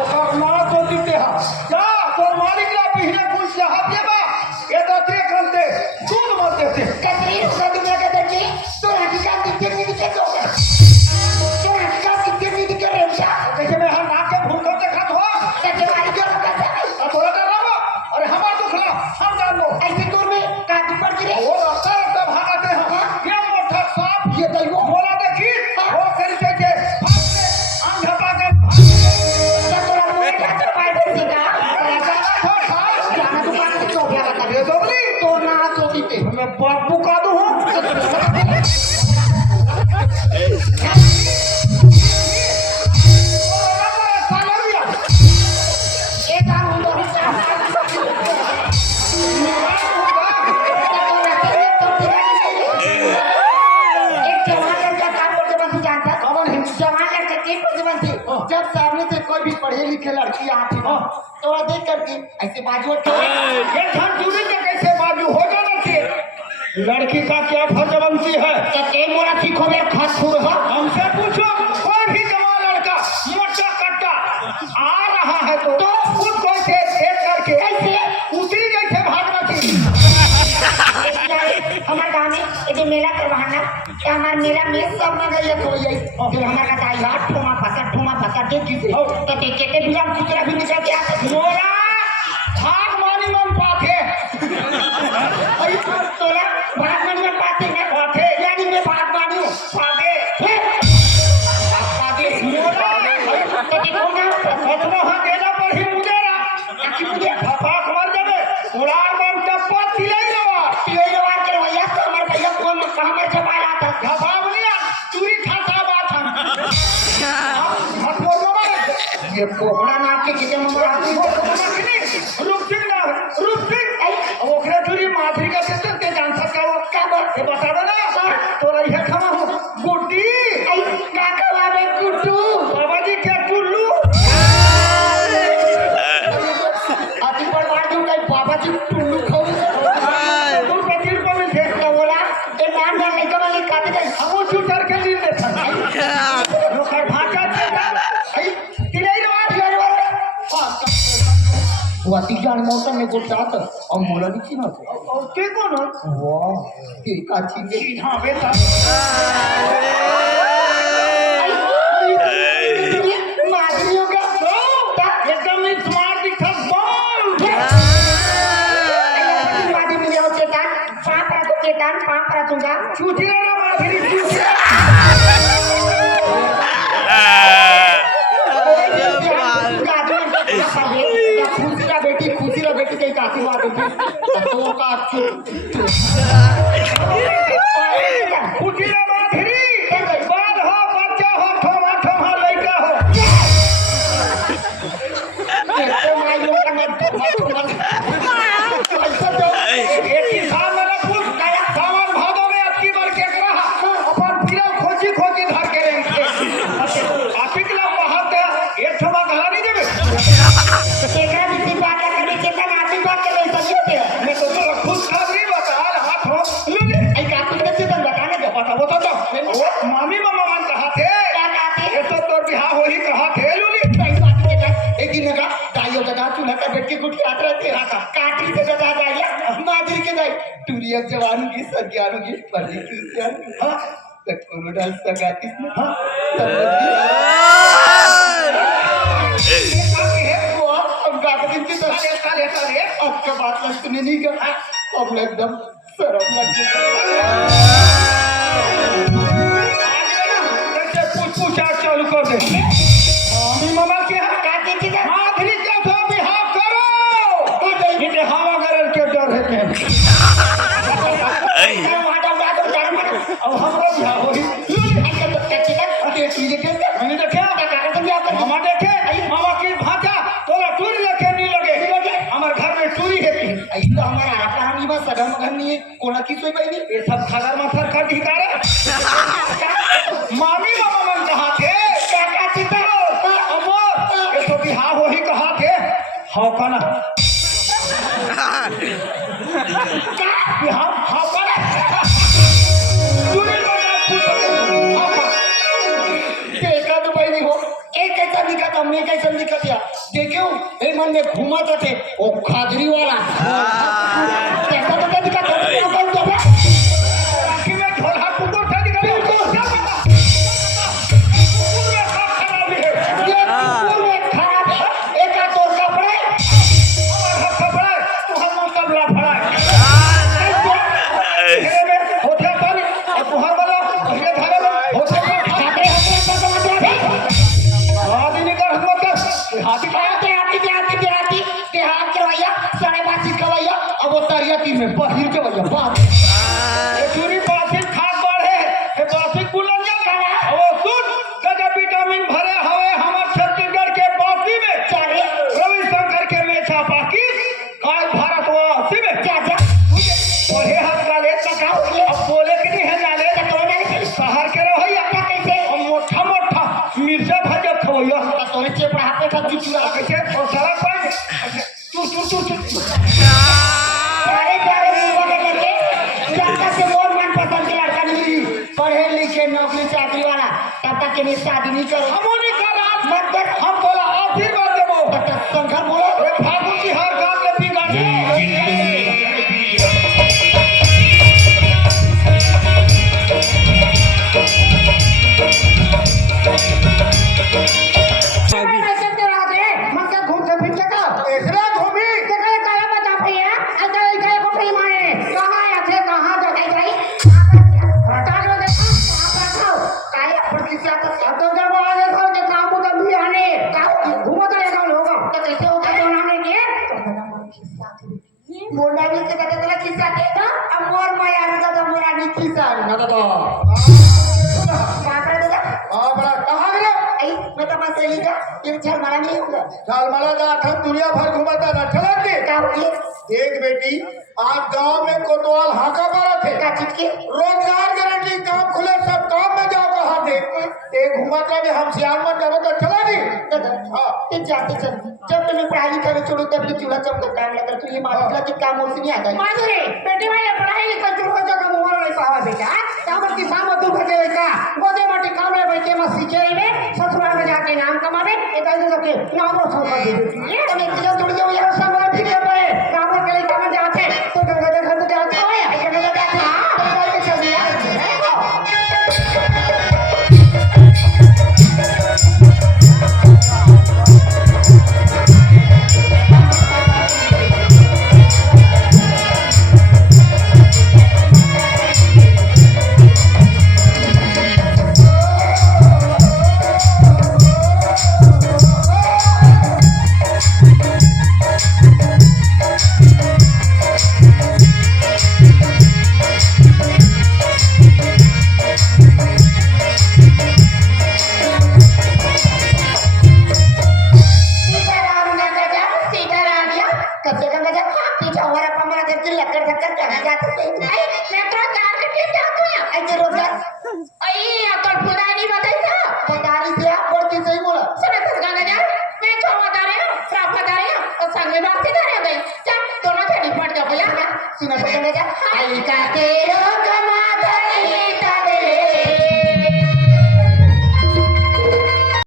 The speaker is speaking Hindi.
ओकर ना तो दिते हा जा तो मालिक ला पीने कुछ चाहत ये बा ये तो ते करते दूध मत देते कतरी रुपया दुनिया के देखी तो हकीकत दिखे नहीं दिखे तो हकीकत दिखे नहीं दिखे रेमसा कैसे मैं हम नाक के भूल कर देखा तो तो देवारी क्यों करता है थोड़ा कर रहा अरे हमारा दुख रहा हम जान लो ऐसे दूर में काटी पड़ गिरे वो रास्ता रास्ता भागते हैं ये मोटा सांप ये दैवो बोला देखी वो फिर से के हम झपा के तोरा मुंह का तो पाई दे देगा जाना दुकान से चो गया बता ये दोगली तो ना तो दीते मैं बापू का दूं हूं एक काम हो जब सामने से कोई भी पढ़े लिखे लड़की आती हो तो वह देख करके ऐसे बाजू ये झंझूरी के कैसे बाजू हो जाना चाहिए लड़की का क्या फर्जबंदी है मोरा सीखो मेरे खास खुर है हमसे पूछो कोई भी जवान लड़का मोटा कट्टा आ रहा है तो खुद को ऐसे देख करके कैसे उतरी जैसे भागना चाहिए हमारे गाँव में एक मेला करवाना क्या हमारे मेला में सब ना गई हो जाए फिर हमारा दाई हाथ ठोमा फसा देख किसे तो देखे के बिना कुचरा भी निकल के आता मोरा भाग मानी मन पाथे अरे तोरा भाग मानी मन पाते ना पाथे यानी मैं भाग मानी हूँ पाथे पाथे मोरा तो देखो ना सदमा हां देना पड़ी मुझे मुझे फपाक मर जावे उड़ान मन टप्पा तिलई रवा के भैया तो हमारे भैया को कहां में छपाया था जवाब नहीं चूरी खाता बात हम मत बोलो मत ये कोबरा नाम के कितने नंबर आती हो रुक सिंह ओखरे चूरी माथरी का सिस्टम के जान सकता हो क्या बात ये बता दो ना तोरा ये खावा हो गुड्डी आई का कवावे गुड्डू बाबा जी क्या टुल्लू आती पर बाजू का बाबा जी टुल्लू खाओ तुम पति को भी थे तो बोला ये नाम ना नहीं कमाली काटे गए हम शूटर के लिए लेता लोकर भाषा आई तिलई वाती जान मौसम में गुजरात और मोला भी चिन्ह और के कौन वाह ये का चीज हां बेटा मादरियों का एकदम स्मार्ट दिखा बॉल मादी मिले हो चेतान पाप रहा तुंगा चूतिया ना माधुरी खुशी ला बेटी कहीं काशी मार देती तो का चूतिया माधुरी बाद हो बच्चा हो ठोमा ठोमा लड़का हो तो माय लोग का मत ऐसा तो एक ही साल वाला पूछ गया सावन भादो में आपकी बार क्या रहा अपन फिर खोजी खोजी धर के रहे आपिक ला बहुत एक ठोमा गला नहीं देवे एकरा बिती बात करने के तक आती बात कर ले सकते हैं मैं तो चलो खुद खाबरी बता हाथ हो लुले आई का कुछ के तो बताने दो बता तो मामी मामा मन कहा थे क्या कहते ये तो तोर बिहार हो ही कहा थे लुली सही बात के तक एक दिन का दाइयों का चूल्हा का बैठ के कुछ याद रहते हैं का काटी से बता जाइए मादरी के दाई टूरिया जवान की सज्ञानों की पढ़ी क्रिश्चियन हां तक कोनो डाल सगाती हां आपका बात लग सुने नहीं कर अब एकदम शर्म लग पूछा चालू कर दे मामी मामा के माधुरी का तो बिहार करो ये हवा गरल के डर है अब हमरा बिहार होई मैंने देखा मामा देखे मामा की भाषा तोरा टूरी लेके नहीं लगे हमारे घर में टूरी है ऐसा हमारा आपका हम बस सगम करनी है कोना की सोई भाई ये सब खगर मथर कर धिकारे मामी मामा मन कहा थे क्या कहती था अमर ये तो बिहार हो ही कहा थे हाँ कना बिहार हाँ कना देखा तो भाई नहीं हो एक ऐसा दिखा था अब मैं कैसे दिक्कत या देखियो ए मन में घूमत थे ओ खादरी वाला कैसा तो दिक्कत है कि मैं ढोला कुकुर से निकल क्या पता कुकुर में का खराबी है ये कुकुर में खराब है एक तो कपड़े और कपड़ा तो हम मुकाबला फड़ा है में होते पर तुहर वाला पहले धारे में होते खाते हाथे आदि निकल मत हाथी हाथ के भैया साढ़े बातचीत का भैया अब वो तरियती में बहिर के भैया बात ये चूरी बासी खाद बढ़े ये बासी कुलन जा वो सुन जगह विटामिन भरे हवे हमर छत्तीसगढ़ के बासी में चले रविशंकर के मेछा बाकी काय भारतवासी में जा पढ़े हाथ डाले बताओ अब बोले कि नहीं है डाले तो ना शहर के रहिया कैसे और मोटा मोटा मिर्चा भजे खवैया तो चेपड़ा हाथ पे था चुचुरा कैसे और सारा पाई तू सारे लोगों के लगे लड़का से बहुत मन पसंद के लड़का नहीं पढ़े लिखे नौकरी चाकरी वाला तब तक के लिए शादी नहीं करो हम नहीं कर मत कर हम बोला आशीर्वाद देबो शंकर बोलो ए फागुन की हर काम में बिगाड़ी ऐसा घूमी मोरनानी के दादा किस्सा के ना अमर माया दादा मोरानी किस्सा ना दादा बाबा दादा हां बड़ा कहां गए आई मैं तो बस यही का ये चल मारा नहीं होगा साल माला का अठन दुनिया भर घुमाता ना चला के का हुई एक बेटी आज गांव में कोतवाल हाका मारा थे का चीज के रोजगार गारंटी काम खुले सब काम में जाओ कहा थे एक घुमाता में हम सियाल में जाओ तो चला नहीं दादा हां ये जाते चल जब तुम्हें पढ़ाई लिखाई में छोड़ो तब ये चूल्हा चौका काम लगा तो ये मामला के काम और से नहीं आता माधुरी बेटी भाई पढ़ाई लिखाई चुका जगह मोहर नहीं पावा बेटा कामर की सामत तू भजे बेटा गोदे माटी काम ले बैठे मत सीखे में ससुराल में जाके नाम कमावे एक ऐसे सबके नाम रोशन कर दे ये तो मैं तुझे थोड़ी देर यार सब ठीक है पड़े कामर के लिए काम जाते तो गंगा घर में जाते हो या गंगा जाते हां तो चल दिया सुना तो आई का तेरो